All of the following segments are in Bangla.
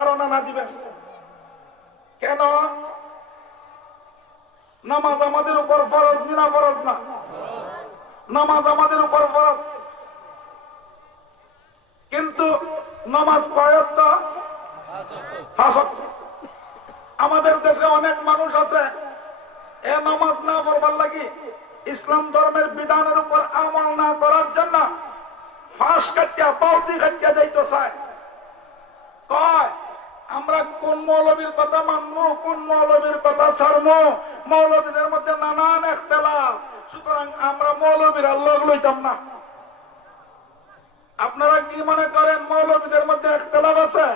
ধারণা না দিবেন কেন? নামাজ আমাদের উপর ফরজ না ফরজ না? নামাজ আমাদের উপর ফরজ, কিন্তু নামাজ কয়ত? আমাদের দেশে অনেক মানুষ আছে এ নামাজ না পড়বার লাগি ইসলাম ধর্মের বিধানের উপর আমল না করার জন্য ফাঁস কাটিয়া পাউতি কাটিয়া যাইতে চায়। কয় আমরা কোন মৌলবীর কথা মানবো, কোন মৌলবীর কথা ছাড়বো, মৌলবীদের মধ্যে নানান ইখতিলাফ, সুতরাং আমরা মৌলবীর লোক লইতাম না। আপনারা কি মনে করেন মৌলবীদের মধ্যে ইখতিলাফ আছে?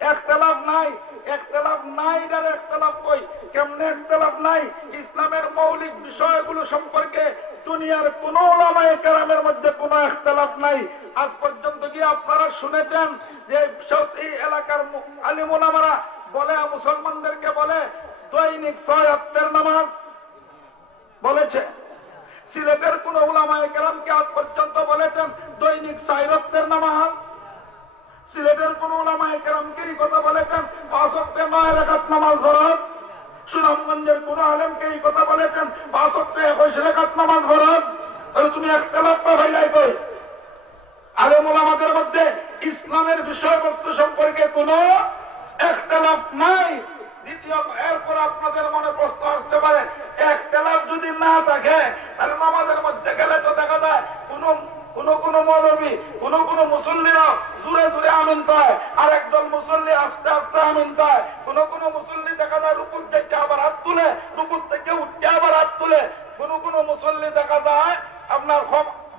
ইখতিলাফ নাই, ইখতিলাফ নাই। এর ইখতিলাফ কই? কেমনে ইখতিলাফ নাই? ইসলামের মৌলিক বিষয়গুলো সম্পর্কে দুনিয়ার কোন উলামায়ে কেরামের মধ্যে কোনো ইখতিলাফ নাই। আজ পর্যন্ত কি আপনারা শুনেছেন যে এই এলাকার আলিম উলামারা বলে মুসলমানদেরকে বলে দৈনিক 6 ওয়াক্তের নামাজ বলেছে? সিলেটের কোন উলামায়ে কেরামকে আজ পর্যন্ত বলেছেন দৈনিক 4 ওয়াক্তের নামাজ? সিলেটের কোন উলামায়ে কেরামকে এই কথা বলেছেন 5 ওয়াক্তে 9 রাকাত নামাজ ফরজ? সুনামগঞ্জের কোন আলেমকে এই কথা বলেছেন 5 ওয়াক্তে 21 রাকাত নামাজ ফরজ? তাহলে তুমি ইখতিলাফ পাইলাই কই? আলেম উলামাদের মধ্যে ইসলামের বিষয়বস্তু সম্পর্কে কোনো ইখতিলাফ নাই। দ্বিতীয়, এরপর আপনাদের মনে প্রশ্ন আসতে পারে ইখতিলাফ যদি না থাকে তাহলে নামাজের মধ্যে গেলে তো দেখা যায় কোন মৌলবী কোন মুসল্লিরা জোরে জোরে আমিন কয়, আর একদল মুসল্লি আস্তে আস্তে আমিন কয়। কোন মুসল্লি দেখা যায় রুকুর থেকে আবার হাত তুলে, রুকুর থেকে উঠে আবার হাত তুলে। কোন মুসল্লি দেখা যায় আপনার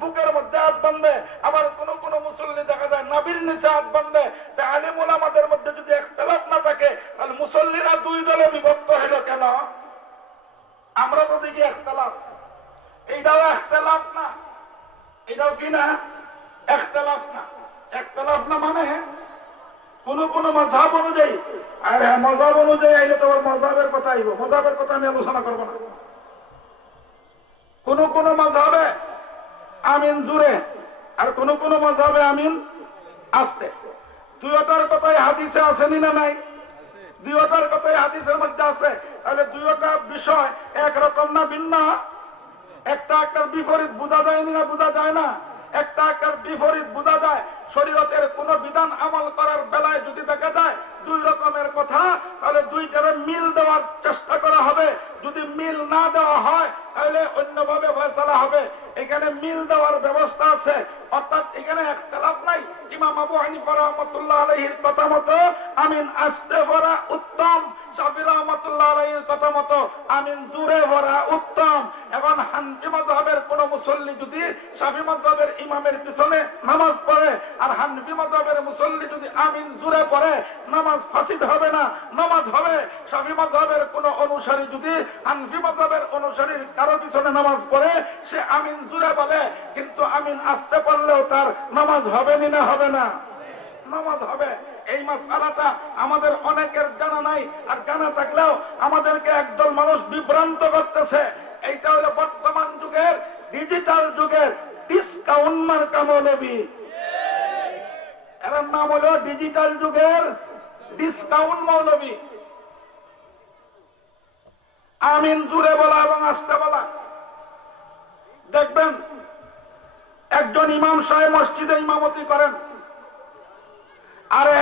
বুকের মধ্যে হাত বাঁধে, আবার কোন মুসল্লি দেখা যায় নাভির নিচে হাত বাঁধে। আলিম উলামাদের মধ্যে যদি ইখতিলাফ না থাকে তাহলে মুসল্লিরা দুই দলে বিভক্ত হলো কেন? আমরা তো দেখি ইখতিলাফ, এইটাও ইখতিলাফ না, এটাও কি না? ইখতিলাফ না। ইখতিলাফ না মানে কোন মাযহাব অনুযায়ী, আর মাযহাব অনুযায়ী আইলে তো মাযহাবের কথা আইব, মাযহাবের কথা আমি আলোচনা করব না। কোন মাযহাবে আমিন জোরে, আর কোন মাযহাবে আমিন আস্তে। দুইটার কথাই হাদিসে আছে না নাই? দুইটার কথাই হাদিসের মধ্যে আছে। তাহলে দুইটা বিষয় একরকম না ভিন্ন? একটা একটার বিপরীত বোঝা যায় না? বোঝা যায় না? একটা একটার বিপরীত বোঝা যায়। শরীয়তের কোন বিধান আমল করার বেলায় যদি দেখা যায় দুই রকমের কথা, তাহলে দুইটারে মিল দেওয়ার চেষ্টা করা হবে। যদি মিল না দেওয়া হয় তাহলে অন্যভাবে ফয়সালা হবে। এখানে মিল দেওয়ার ব্যবস্থা আছে, অর্থাৎ এখানে ইখতিলাফ নাই। ইমাম আবু হানিফা রাহমাতুল্লাহ আলাইহির কথা মতো আমিন আস্তে পড়া উত্তম, শাফি রাহমাতুল্লাহ আলাইহির কথা মতো আমিন জোরে পড়া উত্তম। এখন হানফি মাযহাবের কোন মুসল্লি যদি শাফি মাযহাবের ইমামের পিছনে নামাজ পড়ে, আর হানফি মাযহাবের মুসল্লি যদি আমিন জোরে পড়ে, নামাজ ফাসিদ হবে না, নামাজ হবে। শাফি মাযহাবের কোন অনুসারী যদি হানফি মাযহাবের অনুসারীর কারো পিছনে নামাজ পড়ে, সে আমিন জোরে বলে, কিন্তু আমিন আস্তে পড়লেও তার নামাজ হবে না? হবে না? নামাজ হবে। এই মাসআলাটা আমাদের অনেকের জানা নাই, আর জানা থাকলেও আমাদেরকে একদল মানুষ বিভ্রান্ত করতেছে। এইটা হলো বর্তমান যুগের, ডিজিটাল যুগের ডিসকাউন্ট মার্কা মৌলবী। এর নাম হলো ডিজিটাল যুগের ডিসকাউন্ট মৌলবী। আমিন জোরে বলা এবং আস্তে বলা। দেখবেন একজন ইমাম সাহেব মসজিদে ইমামতি করেন, আরে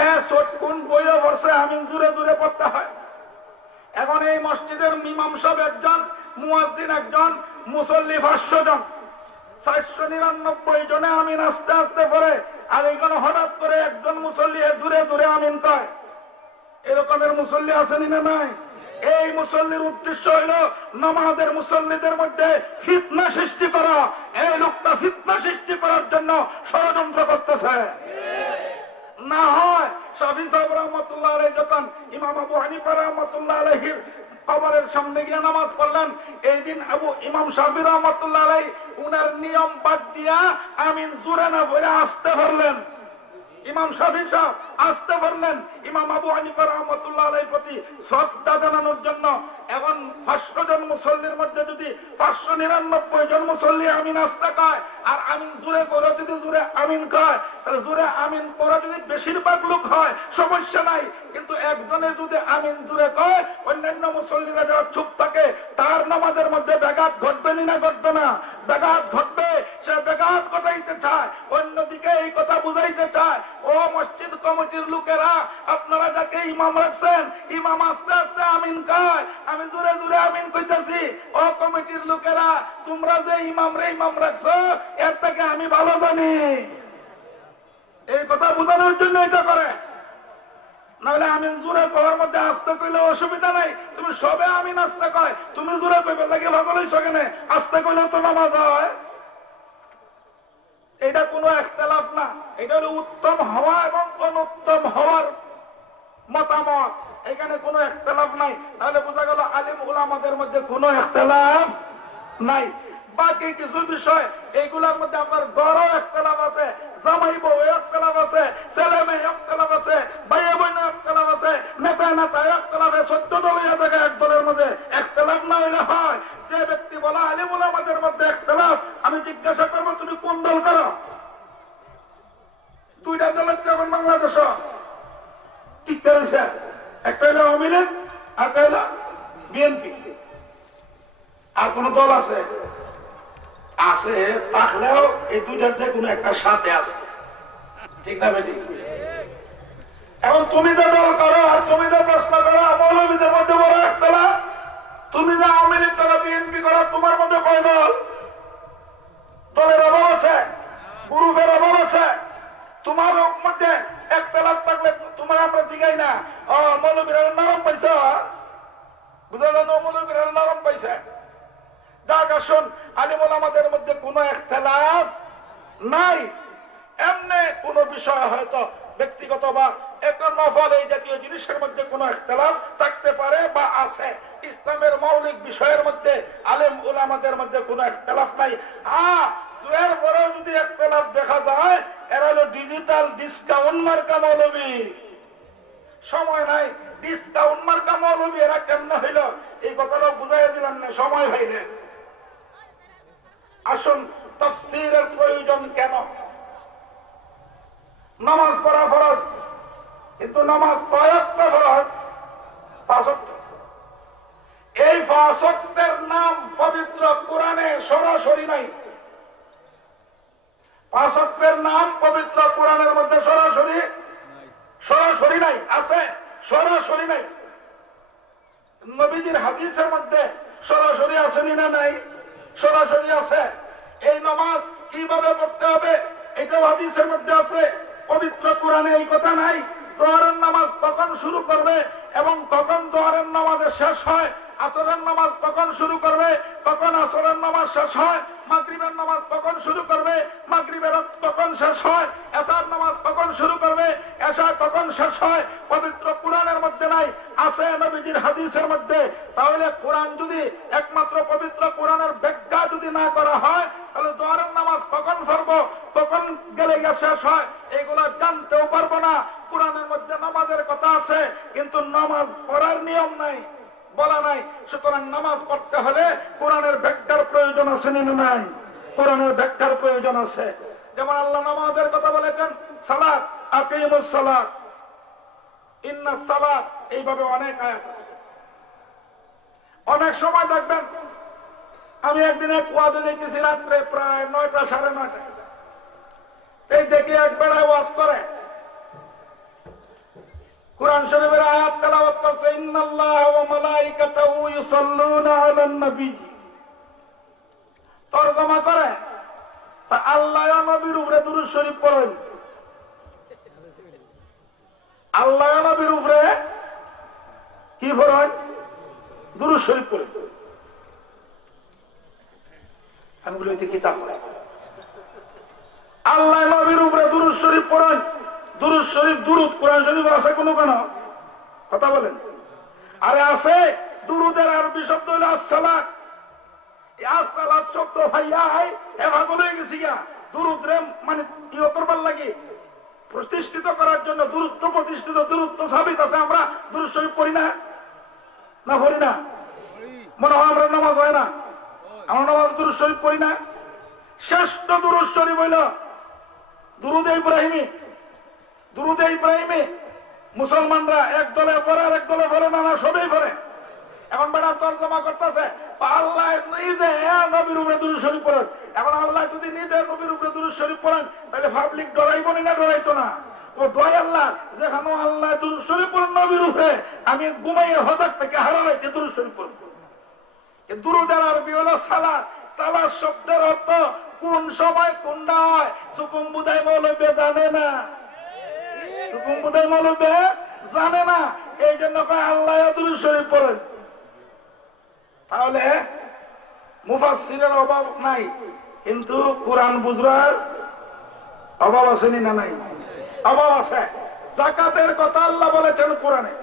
কোন বইয়ে পড়ছে আমিন জোরে জোরে পড়তে হয়। এখন এই মসজিদের ইমাম সাহেব একজন, মুয়াজ্জিন একজন, মুসল্লি 500 জন, 499 জনে আমিন আস্তে আস্তে পড়ে, আর এইখানে হঠাৎ করে একজন মুসল্লি জোরে জোরে আমিন কয়। এরকমের মুসল্লি আছেন না নাই? এই মুসল্লির উদ্দেশ্য হইল নামাজের মুসল্লিদের মধ্যে ফিতনা সৃষ্টি করা। এই লোকটা ফিতনা সৃষ্টি করার জন্য ষড়যন্ত্র করতেছে। না হয় শাফি সাহেব রাহমাতুল্লাহ আলাইহি যখন ইমাম আবু হানিফা রাহমাতুল্লাহ আলাইহির কবরের সামনে গিয়ে নামাজ পড়লেন, এই দিন ইমাম শাফি রাহমাতুল্লাহ আলাইহি উনার নিয়ম বাদ দিয়া আমিন জোরে না বলে আস্তে পড়লেন। ইমাম শাফি সাহেব আসতে পারলেন ইমাম আবু হানিফা রাহমাতুল্লাহ আলাইহির প্রতি শ্রদ্ধা জানানোর জন্য। এখন 500 জন মুসল্লির মধ্যে যদি 599 জন মুসল্লি আমিন আসতে কয়, আর আমিন জুড়ে করে যদি জুড়ে আমিন কয়, তাহলে জুড়ে আমিন করে যদি বেশিরভাগ লোক হয় সমস্যা নাই, কিন্তু একজনে যদি আমিন জুড়ে কয় অন্যান্য মুসল্লিরা যারা চুপ থাকে তার নামাজের মধ্যে ব্যাঘাত ঘটবে না, ঘটবে না? ব্যাঘাত ঘটবে। সে ব্যাঘাত ঘটাইতে চায়, অন্যদিকে এই কথা বুঝাইতে চায়, ও মসজিদ কমিটির লোকেরা, আপনারা যাকে ইমাম রাখছেন, ইমাম আস্তে আস্তে আমিন কয়, আমি জোরে জোরে আমিন কইতেছি, ও কমিটির লোকেরা, তোমরা যে ইমাম রাখছো এর থেকে আমি ভালো জানি। এই কথা বোঝানোর জন্য এটা করে। নাহলে আমিন জোরে করার মধ্যে আসতে কইলে অসুবিধা নাই, তুমি সবে আমিন আসতে কয়, তুমি জোরে কইবে লাগে ভালো হইছ কেনে, আসতে কইলে তো নামাজ হয়। এটা কোনো একতলাফ না, এটা হলো উত্তম হওয়া এবং অনুত্তম হওয়ার মতামত, এখানে কোনো একতলাফ নাই। তাহলে বোঝা গেল আলিম উলামাদের মধ্যে কোনো একতলাফ নাই। বাকি কিছু বিষয় এইগুলোর মধ্যে আপনার গড়ও একতলাফ আছে, জামাই বউ একতলাফ আছে, ছেলে মেয়ে একতলাফ আছে, ভাই বোন একতলাফ আছে, নেতা নেতা একতলাফ আছে, 14 দলীয় জায়গায় এক দলের মধ্যে একতলাফ না হইলে হয়। যে ব্যক্তি বলা আলিম উলামাদের মধ্যে একতলাফ, আমি জিজ্ঞাসা করবো তুমি কোন দল করো? 2টা দলের যখন বাংলাদেশ ঠিক করেছে, একটা হলো আওয়ামী লীগ আর একটা হলো বিএনপি। আর কোন দল আছে? আছে, থাকলেও এই 2টার যে কোনো একটা সাথে আছে, ঠিক না বেটি? এখন তুমি যে দল করো আর তুমি যে প্রশ্ন করো, মৌলবীদের মধ্যে বড় একতলা, তুমি যে আওয়ামী লীগ করো বিএনপি করো, তোমার মধ্যে কয় দল? দলের অভাব আছে, গ্রুপের অভাব আছে। তোমার মধ্যে একতলাফ থাকলে তোমার আমরা দিগাই না, ও মৌলবীরা নরম পাইছ, বুঝলেন? মৌলবীরা নরম পাইছে। যাক আসুন, আলিম উলামাদের মধ্যে কোনো ইখতিলাফ নাই। এমনি কোন বিষয় হয়তো ব্যক্তিগত বা একটা নফল এই জাতীয় জিনিসের মধ্যে কোনো ইখতিলাফ থাকতে পারে বা আছে। ইসলামের মৌলিক বিষয়ের মধ্যে আলিম উলামাদের মধ্যে কোনো ইখতিলাফ নাই। এর পরেও যদি ইখতিলাফ দেখা যায়, এরা হলো ডিজিটাল ডিসকাউন্ট মার্কা মৌলবী। সময় নাই, ডিসকাউন্ট মার্কা মৌলবী এরা কেমন হইল এই কথাটা বুঝাই দিলাম না, সময় হইলে। আসুন, তাফসীরের প্রয়োজন কেন? নামাজ পড়া ফরজ, কিন্তু নামাজ কয় ওয়াক্ত ফরজ? 5 ওয়াক্ত। এই 5 ওয়াক্তের নাম পবিত্র কোরআনে সরাসরি নাই। 5 ওয়াক্তের নাম পবিত্র কোরআনের মধ্যে সরাসরি নাই। আছে, সরাসরি নাই। নবীজির হাদিসের মধ্যে সরাসরি আছে না নাই? সরাসরি আছে। এই নামাজ কিভাবে পড়তে হবে এটাও হাদিসের মধ্যে আছে, পবিত্র কোরআনে এই কথা নাই। জোহরের নামাজ কখন শুরু করবে এবং কখন জোহরের নামাজের শেষ হয়, আসরের নামাজ কখন শুরু করবে, কখন আসরের নামাজ শেষ হয়, মাগরিবের নামাজ কখন শুরু করবে, মাগরিবের কখন শেষ হয়, এশার নামাজ কখন শুরু করবে, এশা কখন শেষ হয়, পবিত্র কোরআনের মধ্যে নাই, আছে নবীজির হাদিসের মধ্যে। তাহলে কোরআন যদি একমাত্র পবিত্র কোরআনের ব্যাখ্যা যদি না করা হয়, তাহলে জোহরের নামাজ কখন পড়বো, কখন গেলে শেষ হয়, এগুলো জানতেও পারবো না। কোরআনের মধ্যে নামাজের কথা আছে, কিন্তু নামাজ পড়ার নিয়ম নাই, বলা নাই। সুতরাং নামাজ পড়তে হলে কোরআনের ব্যাখ্যার প্রয়োজন আছে না নাই? কোরআনের ব্যাখ্যার প্রয়োজন আছে। যেমন আল্লাহ নামাজের কথা বলেছেন, সালাত, আকিমুস সালাত, ইন্নাস সালাত, এইভাবে অনেক আয়াত আছে। অনেক সময় দেখবেন, আমি একদিন এক ওয়াজে লিখেছি রাত্রে প্রায় 9টা 9:30, এই দেখি এক বেড়ায় ওয়াজ করে, কুরআন শরীফের আয়াত তেলাওয়াত করছে, ইন্নাল্লাহা ওয়া মালাইকাতাহু ইউসাল্লুনা আলান নবী। তরজমা করে, তা আল্লাহ নবীর উপরে দুরূদ শরীফ পড়েন। আল্লাহ নবীর উপরে কি পড়েন? দুরূদ শরীফ পড়েন। আমি বলি এটা কিতাব পড়ে, আল্লাহ নবীর উপরে দুরূদ শরীফ পড়েন। দুরূদ শরীফ, দুরূদ কোরআন শরীফ আছে কোনো কেন? কথা বলেন। আরে আছে, দুরূদের আরবি শব্দ হলো আসসালাত। আসসালাত শব্দ ভাইয়া এভাবে হয়ে গেছি গা, দুরূদ রে মানে কি করবার লাগে, প্রতিষ্ঠিত করার জন্য দূরত্ব প্রতিষ্ঠিত দূরত্ব সাবিত আছে, আমরা দুরূদ শরীফ পড়ি না? না পড়ি না? মনে হয় আমরা নামাজ হয় না, আমরা নামাজ দুরূদ শরীফ পড়ি না? শ্রেষ্ঠ দুরূদ শরীফ হইল দুরুদে ইব্রাহিমী। দুরুদে ইব্রাহিমী মুসলমানরা এক দলে পড়ে আর এক দলে পড়ে না, না সবাই পড়ে। এখন বেটা তর্জমা করতেছে আল্লাহ নিজে নবীর উপরে দুরূদ শরীফ পড়েন। এখন আল্লাহ যদি নিজে নবীর উপরে দুরূদ শরীফ পড়েন তাহলে পাবলিক ডরাইব না? ডরাইতো না। ও দয় আল্লাহ যেখানে আল্লাহ দুরূদ শরীফ পড়েন নবীর উপরে, আমি ঘুমাইয়ে হঠাৎ থেকে হারাইতে দুরূদ শরীফ পড়ব। দুরুদের আরবি হলো সালাত। সালাত শব্দের অর্থ কোন সময় কোনটা হয় সুকুম বুদাই মৌলবে জানে না, সুকুম বুদাই মৌলবে জানে না, এই জন্য কয় আল্লাহ দুরূদ শরীফ পড়েন। তাহলে মুফাসসিরের অভাব নাই, কিন্তু কোরআন বুঝবার অভাব আছে না? নাই, অভাব আছে। যাকাতের কথা আল্লাহ বলেছেন কোরআনে,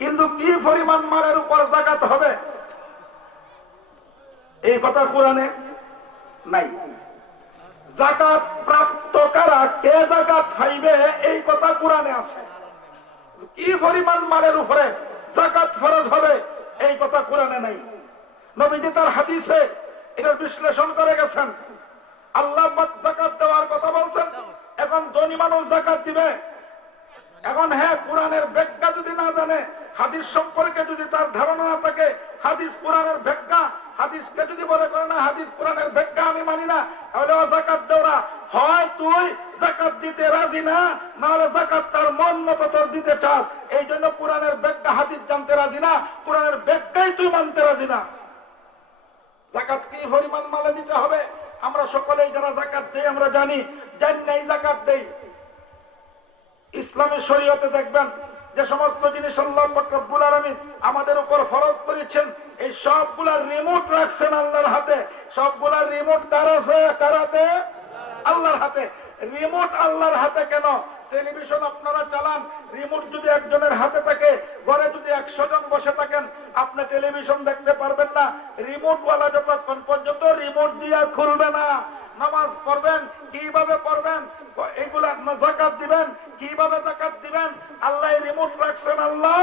কিন্তু কি পরিমাণ মালের উপর যাকাত হবে এই কথা কোরআনে নাই। যাকাত প্রাপ্ত কারা, কে যাকাত পাইবে এই কথা কোরআনে আছে, কি পরিমাণ মালের উপরে যাকাত ফরজ হবে এই কথা কোরআনে নাই। নবীজি তার হাদিসে এটার বিশ্লেষণ করে গেছেন। আল্লাহ যাকাত দেওয়ার কথা বলছেন, এখন ধনী মানুষ যাকাত দিবে। এখন হ্যাঁ, কোরআনের ব্যাখ্যা যদি না জানে, হাদিস সম্পর্কে যদি তার ধারণা না থাকে, হাদিস কোরআনের ব্যাখ্যা, হাদিসকে যদি বলে করে না হাদিস কোরআনের ব্যাখ্যা আমি মানি না, তাহলে ও যাকাত দেওয়া হয় তুই যাকাত দিতে রাজি না, না হলে যাকাত তার মন মতো তোর দিতে চাস। এই জন্য কোরআনের ব্যাখ্যা হাদিস জানতে রাজি না, কোরআনের ব্যাখ্যাই তুই মানতে রাজি না। যাকাত কি পরিমাণ মালে দিতে হবে আমরা সকলেই যারা যাকাত দেই আমরা জানি। জানি যাকাত দেই। ইসলামী শরীয়তে দেখবেন যে সমস্ত জিনিস আল্লাহ পাক রব্বুল আলামিন আমাদের উপর ফরজ করেছেন, এই সবগুলা রিমোট রাখছেন আল্লাহর হাতে। সবগুলা রিমোট কার আছে? কার হাতে? আল্লাহর হাতে। রিমোট আল্লাহর হাতে কেন? টেলিভিশন আপনারা চালান, রিমোট যদি একজনের হাতে থাকে, ঘরে যদি 100 জন বসে থাকেন, আপনি টেলিভিশন দেখতে পারবেন না। রিমোটওয়ালা যতক্ষণ পর্যন্ত রিমোট দিয়ে খুলবে না। নামাজ পড়বেন কিভাবে পড়বেন, এইগুলা যাকাত দিবেন কিভাবে যাকাত দিবেন, আল্লাহ রিমোট রাখছেন। আল্লাহ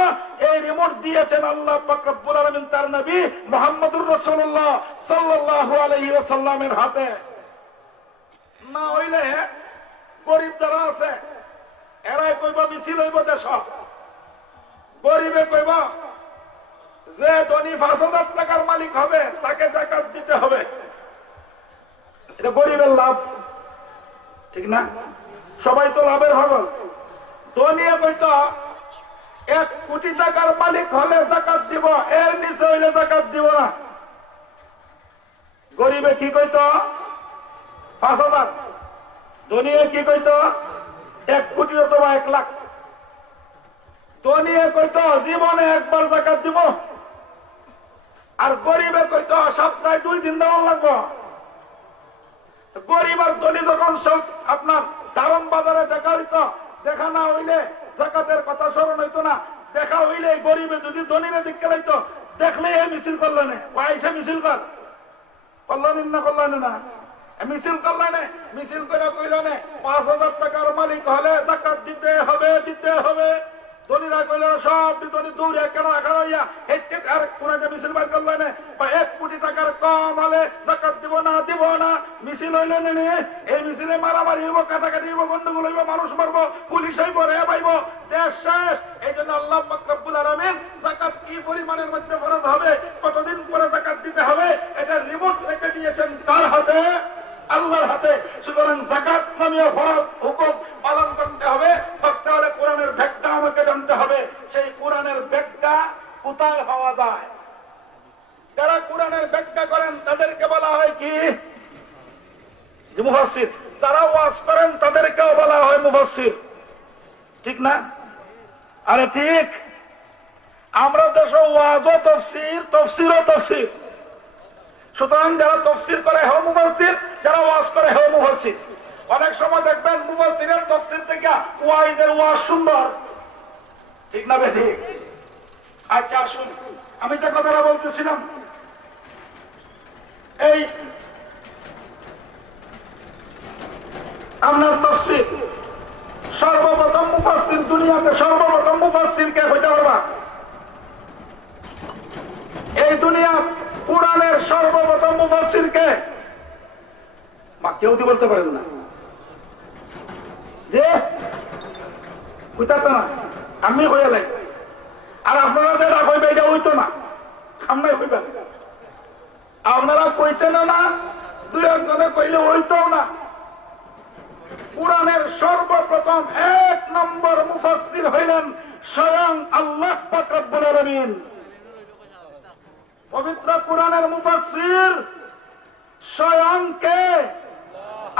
এই রিমোট দিয়েছেন আল্লাহ পাক রব্বুল আলামিন তার নবী মুহাম্মদুর রাসূলুল্লাহ সাল্লাল্লাহু আলাইহি ওয়াসাল্লামের হাতে। না হইলে গরিব যারা আছে এরাই কইবা মিছিল হইব দেশ, গরিবে কইব যে ধনী 5,000 টাকার মালিক হবে তাকে যাকাত দিতে হবে। এটা গরিবের লাভ, ঠিক না? সবাই তো লাভের ভাগল। ধনীয়ে কইত 1 কোটি টাকার মালিক হলে যাকাত দিব, এর নিচে হইলে যাকাত দিব না। গরিবে কি কইত? 5,000। ধনীয়ে কি কইত? 1 কোটি অথবা 1 লাখ। ধনীয়ে কইত জীবনে একবার যাকাত দিব, আর গরিবে কইত সপ্তাহে 2 দিন দেওয়া লাগবে। গরিব আর ধনী যখন সব আপনার দারুণ বাজারে দেখা হইত, দেখা না হইলে যাকাতের কথা স্মরণ হইতো না। দেখা হইলে গরিবে যদি ধনীরে দিক লাইতো, দেখলে এই মিছিল করলেন, আইসা মিছিল করলেন না, করলেন না, মিছিল করলেন। মিছিল করে কইলেন 5,000 টাকার মালিক হলে যাকাত দিতে হবে, দিতে হবে। ধনীরা কইলেন সব ধনী দৌড়ে কেন এখানে আর কোন মিছিল বার করলেন 1 কোটি টাকার কম হলে যাকাত দিব না, দিব না। মিছিল হইলেন, এই মিছিলে মারামারি হইব, কাটাকাটি হইব, গন্ডগোল হইব, মানুষ মারব, পুলিশ হইব, রেয়া পাইব, দেশ শেষ। এই জন্য আল্লাহ পাক রব্বুল আলামিন যাকাত কি পরিমাণের মধ্যে ফরজ হবে, কতদিন পরে যাকাত দিতে হবে, এটা রিমোট রেখে দিয়েছেন কার হাতে? আল্লাহর হাতে। সুতরাং যাকাত নামীয় ফরজ হুকুম পালন করতে হবে, করতে হলে কোরআনের ব্যাখ্যা আমাকে জানতে হবে। সেই কোরআনের ব্যাখ্যা কোথায় পাওয়া যায়? যারা কোরআনের ব্যাখ্যা করেন তাদেরকে বলা হয় কি? মুফাসসির। যারা ওয়াজ করেন তাদেরকেও বলা হয় মুফাসসির, ঠিক না? আরে ঠিক। আমরা দেশে ওয়াজও তাফসীর, তাফসীরও তাফসীর। সুতরাং যারা তাফসীর করে হেও মুফাসসির, যারা ওয়াজ করে হেও মুফাসসির। অনেক সময় দেখবেন মুফাসসিরের তাফসীর থেকে ওয়াইজের ওয়াজ সুন্দর, ঠিক না বে ঠিক? আচ্ছা আসুন, আমি যে কথাটা বলতেছিলাম, এই আপনার তাফসীর সর্বপ্রথম মুফাসসির, দুনিয়াতে সর্বপ্রথম মুফাসসির কে হইতে পারবা? এই দুনিয়া কুরআনের সর্বপ্রথম মুফাসসির কে? মা কেউ তো বলতে পারেন না যে বুঝতে না, আমি হইয়া লাগে। আর আপনারা যেটা কইবে এটা হইতো না, সামনে কইবেন। আপনারা কইতেন না, দুই একজনে কইলে হইতো না। কুরআনের সর্বপ্রথম 1 নম্বর মুফাসসির হইলেন স্বয়ং আল্লাহ পাক রব্বুল আলামিন। পবিত্র কুরআনের মুফাসসির স্বয়ং কে?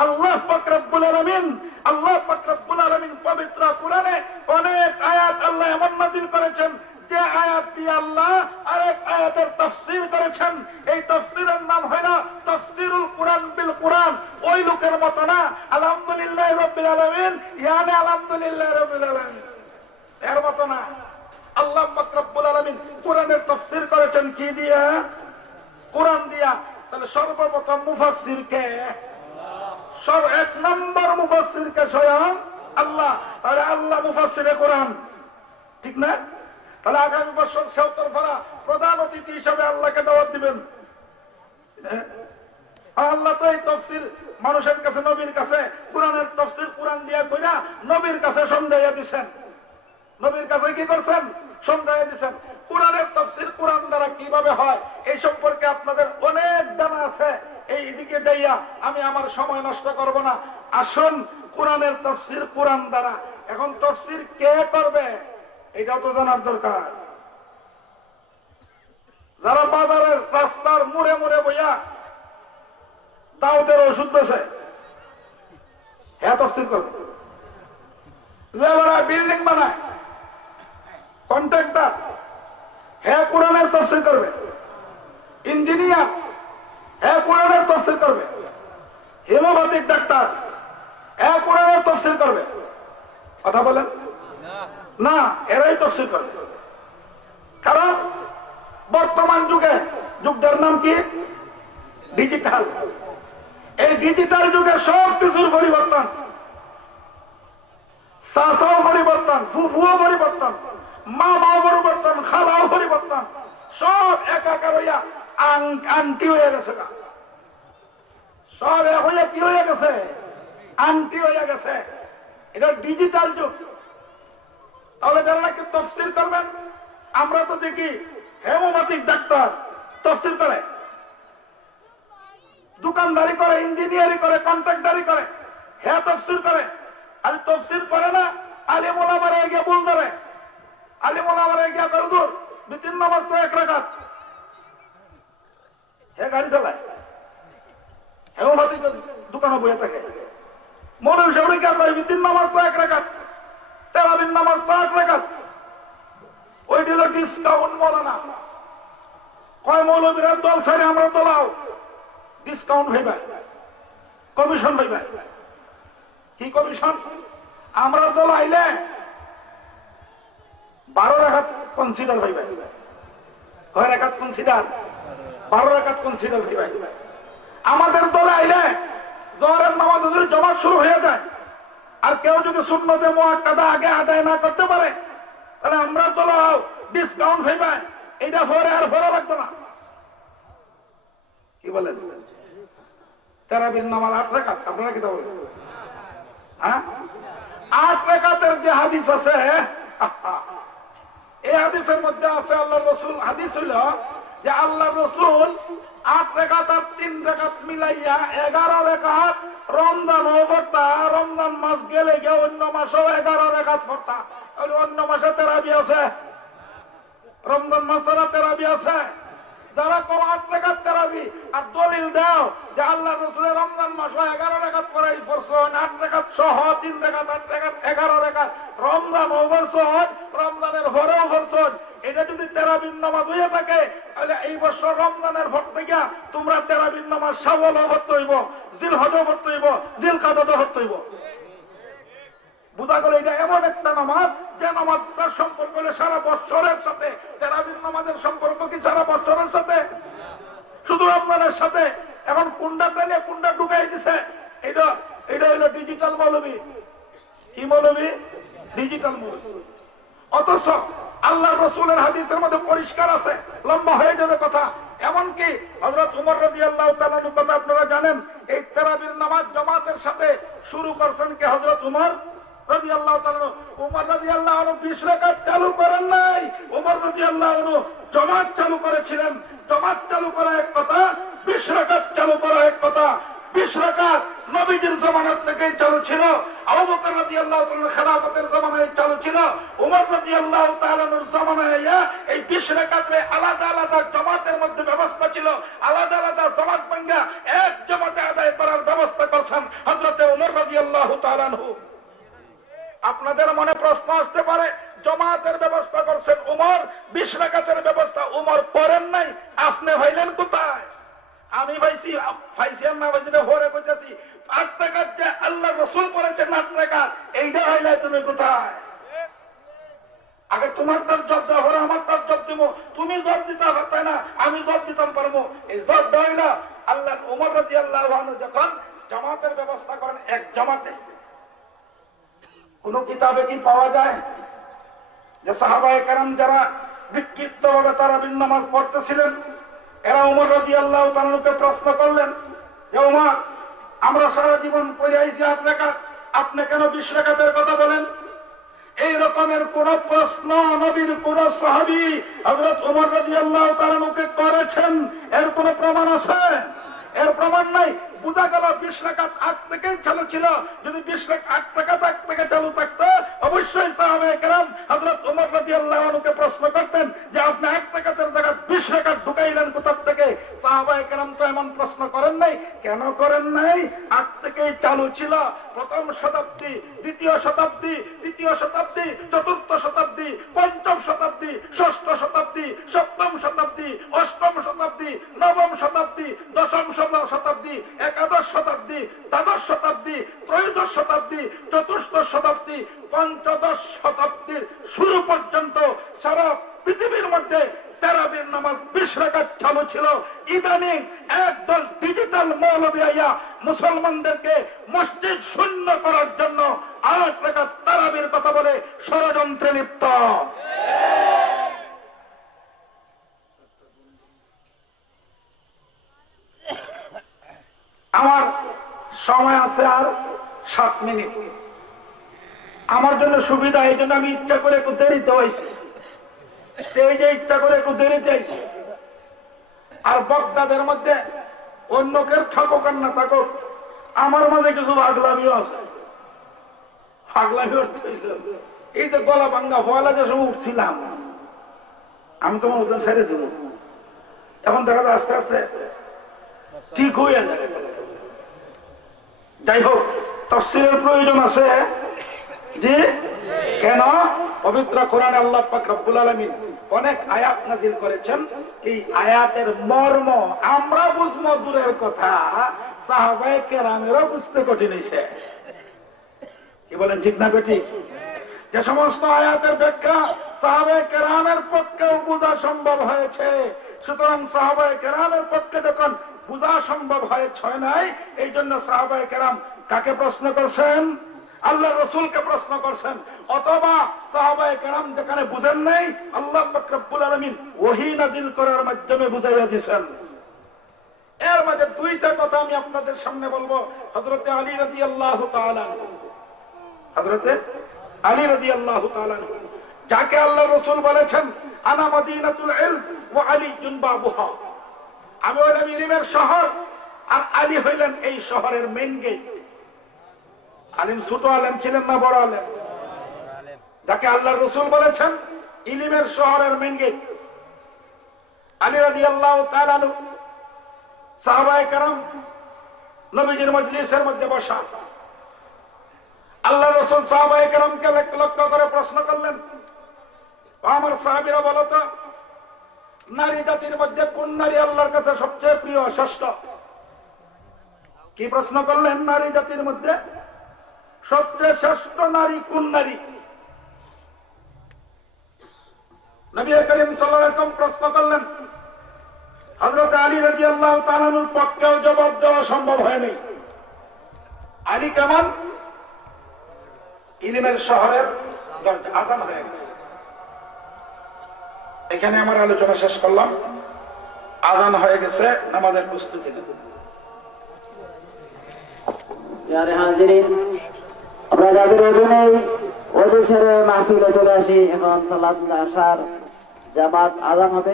আল্লাহ পাক রব্বুল আলামিন। আল্লাহ পাক রব্বুল আলামিন পবিত্র কুরআনে অনেক আয়াত আল্লাহ এমন নাযিল করেছেন যে আয়াত দিয়ে আল্লাহ আরেক আয়াতের তাফসীর করেছেন। এই তাফসীরের নাম হয় না তাফসীরুল কুরআন বিল কুরআন। ওই লোকের মত না আলহামদুলিল্লাহ রাব্বিল আলামিন, ইয়ানি আলহামদুলিল্লাহ রাব্বিল আলামিন, এর মত না। আল্লাহ পাক রব্বুল আলামিন কুরআনের তাফসীর করেছেন কি দিয়া? কুরআন দিয়া। তাহলে সর্বপ্রথম মুফাসসির কে? 1 নম্বর মুফাসসির কে? স্বয়ং আল্লাহ। তাহলে আল্লাহ মুফাসসিরে কুরআন, ঠিক না? তাহলে আগামী বছর সেওতরফারা প্রধান অতিথি হিসেবে আল্লাহকে দাওয়াত দিবেন। আল্লাহ তো এই তাফসীর মানুষের কাছে, নবীর কাছে কুরআনের তাফসীর কুরআন দিয়া কইরা নবীর কাছে সন্দেহ দিবেন। নবীর কাছে কি করছেন? সন্দেহ দিবেন। কুরআনের তাফসীর কুরআন দ্বারা কিভাবে হয় এই সম্পর্কে আপনাদের অনেক জানা আছে। এই দিকে যাইয়া আমি আমার সময় নষ্ট করব না। আসুন কুরআনের তাফসীর কুরআন দ্বারা। এখন তাফসীর কে করবে এটাও তো জানার দরকার। যারা বাজারের রাস্তার মুড়ে মুড়ে বইয়া দাউদের ওষুধ বেছে, হ্যাঁ তাফসীর করবে। যারা বিল্ডিং বানায়, কন্ট্রাক্টর, হ্যাঁ কুরআনের তাফসীর করবে। ইঞ্জিনিয়ার, হ্যাঁ কুরআনের তাফসীর করবে। হেমোপ্যাথিক ডাক্তার, হ্যাঁ কুরআনের তাফসীর করবে। কথা বলেন না, এরাই তাফসীর করবে। কারণ বর্তমান যুগে, যুগটার নাম কি? ডিজিটাল। এই ডিজিটাল যুগে সব কিছুর পরিবর্তন, চাচাও পরিবর্তন, ফুফুও পরিবর্তন, মা বাবা পরিবর্তন, খালাও পরিবর্তন, সব একাকার হইয়া আন্টি হয়ে গেছে। সব হইয়া কি হয়ে গেছে? আন্টি হয়ে গেছে। এটা ডিজিটাল যুগ। তাহলে যারা নাকি তাফসীর করবেন, আমরা তো দেখি হেমোপ্যাথিক ডাক্তার তাফসীর করে, দোকানদারি করে, ইঞ্জিনিয়ারিং করে, কন্ট্রাক্টরি করে, হ্যাঁ তাফসীর করে। আর তাফসীর করে না আলিম ওলামারা গিয়ে ভুল ধরে, আলিম ওলামারা গিয়ে হুজুর 2-3 নামাজ তো 1 রাকাত, হ্যাঁ গাড়ি চালায়, হেমোপ্যাথিক দোকানে বসে থাকে। মৌলভী সাহেব গিয়ে 2-3 নামাজ তো 1 রাকাত, তেরাবির নামাজ তো 1 রাকাত। ওই দিল ডিসকাউন্ট মৌলানা কয় মৌলবীরা দল ছাড়ে আমরা দলাও, ডিসকাউন্ট হইবে, কমিশন হইবে। কি কমিশন? আমরা দল আইলে 12 রাকাত কনসিডার হইবে। কয় রাকাত কনসিডার? 12 রাকাত কনসিডার হইবে। আমাদের দলে আইলে জোহরের নামাজ যদি জমা শুরু হয়ে যায়, আর কেউ যদি সুন্নতে মুআক্কাদা আগে আদায় না করতে পারে, তাহলে আমরা দলাও ডিসকাউন্ট হইবে। এটা পরে আর ভরা লাগতো না। কি বলেন? তারাবির নামাজ 8 রাকাত, আপনারা কি তা বলেন? হ্যাঁ, 8 রাকাতের যে হাদিস আছে, এই হাদিসের মধ্যে আছে আল্লাহ রসুল, হাদিস হইল যে আল্লাহ রসুল 8 রাকাত আর 3 রাকাত মিলাইয়া 11 রাকাত রমজান পড়তা। রমজান মাস গেলে গিয়ে অন্য মাসেও 11 রাকাত পড়তা। অন্য মাসে তেরাবি আছে, রমজান মাসেরা তেরাবি আছে। যারা কম 8 রাকাত তেরাবি আর দলিল দাও যে আল্লাহ রসুলের রমজান মাস 11 রাকাত করাই পড়ছেন, 8 রাকাত সহ 3 রাকাত 8 রাকাত 11 রাকাত রমজান পড়ছেন, রমজানের ভরেও পড়ছেন। এটা যদি তেরাবির নামাজ হয়ে থাকে, তাহলে এই বছর রমজানের ভর থেকে তোমরা তেরাবির নামাজ শাওয়ালও পড়তে হইব, জিলহজও পড়তে হইব, জিলকাদাও পড়তে হইব। বুঝা গেল এটা এমন একটা নামাজ যে নামাজটার সম্পর্ক হলে সারা বছরের সাথে। তেরাবির নামাজের সম্পর্ক কি সারা বছরের সাথে? শুধু আপনাদের সাথে। এখন কুন্ডা টেনে কুন্ডা ঢুকাই দিছে। এটা হইল ডিজিটাল মৌলবী। কি মৌলবী? ডিজিটাল মৌলবী। অথচ আল্লাহ রসুলের হাদিসের মধ্যে পরিষ্কার আছে, লম্বা হয়ে যাবে কথা। এমনকি হযরত উমর রাদিয়াল্লাহু তাআলা আনহু কথা আপনারা জানেন, এই তারাবির নামাজ জামাতের সাথে শুরু করছেন কে? হযরত উমর রাদিয়াল্লাহু তাআলা। উমর রাদিয়াল্লাহু আনহু 20 রাকাত চালু করেন নাই, উমর রাদিয়াল্লাহু আনহু জামাত চালু করেছিলেন। জামাত চালু করা এক কথা, 20 রাকাত চালু করা এক কথা। 20 রাকাত নবীজির জামানার থেকেই চালু ছিল, আবু বকর রাদিয়াল্লাহু তাআলার খেলাফতের জামানায় চালু ছিল, উমর রাদিয়াল্লাহু তাআলার জামানায় এই 20 রাকাতের আলাদা আলাদা জামাতের মধ্যে ব্যবস্থা ছিল। আলাদা আলাদা জামাত ভাঙ্গা এক জামাতে আদায় করার ব্যবস্থা করছেন হযরত উমর রাদিয়াল্লাহু তাআলা আনহু। আপনাদের মনে প্রশ্ন আসতে পারে, জামাতের ব্যবস্থা করছেন উমর, 20 রাকাতের ব্যবস্থা উমর করেন নাই, আপনি ভাইলেন কোথায়? আমি ভাইছি ফাইসিয়ান না ভাইছি না, হরে কইতাছি 8 রাকাত যে আল্লাহ রাসূল পড়েছেন 8 রাকাত, এইটা হইলে তুমি কোথায়? আগে তোমার তার জব দাও, হরে আমার তার জব দিব। তুমি জব দিতে পারতে না, আমি জব দিতাম পারবো। এই জব হইল আল্লাহ। উমর রাদিয়াল্লাহু আনহু যখন জামাতের ব্যবস্থা করেন এক জামাতে, কোন কিতাবে কি পাওয়া যায় যে সাহাবায়ে কেরাম যারা বিক্ষিপ্তভাবে তারাবির নামাজ পড়তেছিলেন, এরা উমর রাদিয়াল্লাহু তাআলা আনহুকে প্রশ্ন করলেন যে উমর, আমরা সারা জীবন পড়ে আইছি 8 রাকাত, আপনি কেন 20 রাকাতের কথা বলেন? এই রকমের কোন প্রশ্ন নবীর কোন সাহাবী হযরত উমর রাদিয়াল্লাহু তাআলা আনহুকে করেছেন এর কোন প্রমাণ আছে? এর প্রমাণ নাই। বুঝা গেল 20 রাকাত আগ থেকেই চালু ছিল। যদি 20 রাকাত 8 রাকাত আগ থেকে চালু থাকতো, অবশ্যই সাহাবায়ে কেরাম হযরত উমর রাদিয়াল্লাহু আনহুকে প্রশ্ন করতেন যে আপনি 8 রাকাতের জায়গায় 20 রাকাত ঢুকাইলেন কোথা থেকে? সাহাবায়ে কেরাম তো এমন প্রশ্ন করেন নাই। কেন করেন নাই? আগ থেকেই চালু ছিল। প্রথম শতাব্দী, দ্বিতীয় শতাব্দী, তৃতীয় শতাব্দী, চতুর্থ শতাব্দী, পঞ্চম শতাব্দী, ষষ্ঠ শতাব্দী, সপ্তম শতাব্দী, অষ্টম শতাব্দী, নবম শতাব্দী, দশম শতাব্দী, একাদশ শতাব্দী, দ্বাদশ শতাব্দী, ত্রয়োদশ শতাব্দী, চতুর্দশ শতাব্দী, পঞ্চদশ শতাব্দীর শুরু পর্যন্ত সারা পৃথিবীর মধ্যে তারাবির নামাজ 20 রাকাত চালু ছিল। ইদানিং একদল ডিজিটাল মৌলবী আইয়া মুসলমানদেরকে মসজিদ শূন্য করার জন্য 8 রাকাত তারাবির কথা বলে ষড়যন্ত্রে লিপ্ত। আমার সময় আছে আর 7 মিনিট। আমার জন্য সুবিধা, এই জন্য আমি ইচ্ছা করে একটু দেরিতে হয়েছি। সেই যে ইচ্ছা করে একটু দেরিতে আইছি। আর বক্তাদের মধ্যে অন্য কেউ থাকুক আর না থাকুক, আমার মাঝে কিছু পাগলামিও আছে। পাগলামি এই যে গলা ভাঙ্গা হওয়ালা যে সময় উঠছিলাম, আমি তোমার ওজন ছেড়ে দেব। এখন দেখা যায় আস্তে আস্তে ঠিক হয়ে যাবে। যাই হোক, তাফসীরের প্রয়োজন আছে যে কেন পবিত্র কোরআনে আল্লাহ পাক রব্বুল আলামিন অনেক আয়াত নাযিল করেছেন। এই আয়াতের মর্ম আমরা বুঝবো দূরের কথা, সাহাবায়ে কেরামেরও বুঝতে কঠিন হয়েছে। কি বলেন, ঠিক না বেঠিক? যে সমস্ত আয়াতের ব্যাখ্যা সাহাবায়ে কেরামের পক্ষেও বোঝা সম্ভব হয়েছে, সুতরাং সাহাবায়ে কেরামের পক্ষে যখন বোঝা সম্ভব হয় নাই, এই জন্য সাহাবায়ে কেরাম কাকে প্রশ্ন করছেন? আল্লাহ রসুলকে প্রশ্ন করছেন। অথবা সাহাবায়ে কেরাম যেখানে বুঝেন নাই, আল্লাহ পাক রব্বুল আলামিন ওহী নাযিল করার মাধ্যমে বুঝাইয়া দিয়েছেন। এর মধ্যে দুইটা কথা আমি আপনাদের সামনে বলবো। হযরতে আলী রাদিয়াল্লাহু তাআলা আনহু, হযরতে আলী রাদিয়াল্লাহু তাআলা আনহু, যাকে আল্লাহ রসুল বলেছেন আনা মদিনাতুল ইলম ওয়া আলীউন বাবুহা, আমি হইলাম ইলমের শহর আর আলী হইলেন এই শহরের মেইন গেট। আলিম ছোট আলেম ছিলেন না বড় আলেম? যাকে আল্লাহ রসুল বলেছেন ইলমের শহরের মেইন গেট। আলী রাদিয়াল্লাহু তাআলা আনহু, সাহাবায়ে কেরাম নবীজির মজলিসের মধ্যে বসা। আল্লাহ রসুল সাহাবায়ে কেরামকে লক্ষ্য করে প্রশ্ন করলেন, আমার সাহাবীরা বলো তো, নারী জাতির মধ্যে কোন নারী আল্লাহর কাছে সবচেয়ে প্রিয়, শ্রেষ্ঠ? কি প্রশ্ন করলেন? নারী জাতির মধ্যে সবচেয়ে শ্রেষ্ঠ নারী কোন নারী? নবী করিম সাল্লাল্লাহু আলাইহি ওয়াসাল্লাম প্রশ্ন করলেন। হযরত আলী রাদিয়াল্লাহু তাআলা আনহুর পক্ষেও জবাব দেওয়া সম্ভব হয়নি। আলী কেমন? ইলমের শহরের দরজা, আজান হয়ে গেছে। এখানে আমার আলোচনা শেষ করলাম। আজান হয়ে গেছে, নামাজের প্রস্তুতি নেব। আমরা যাদের অধীনে ওজু সেরে মাহফিলে চলে আসি, এখন সালাতুল আশার জামাত আজান হবে।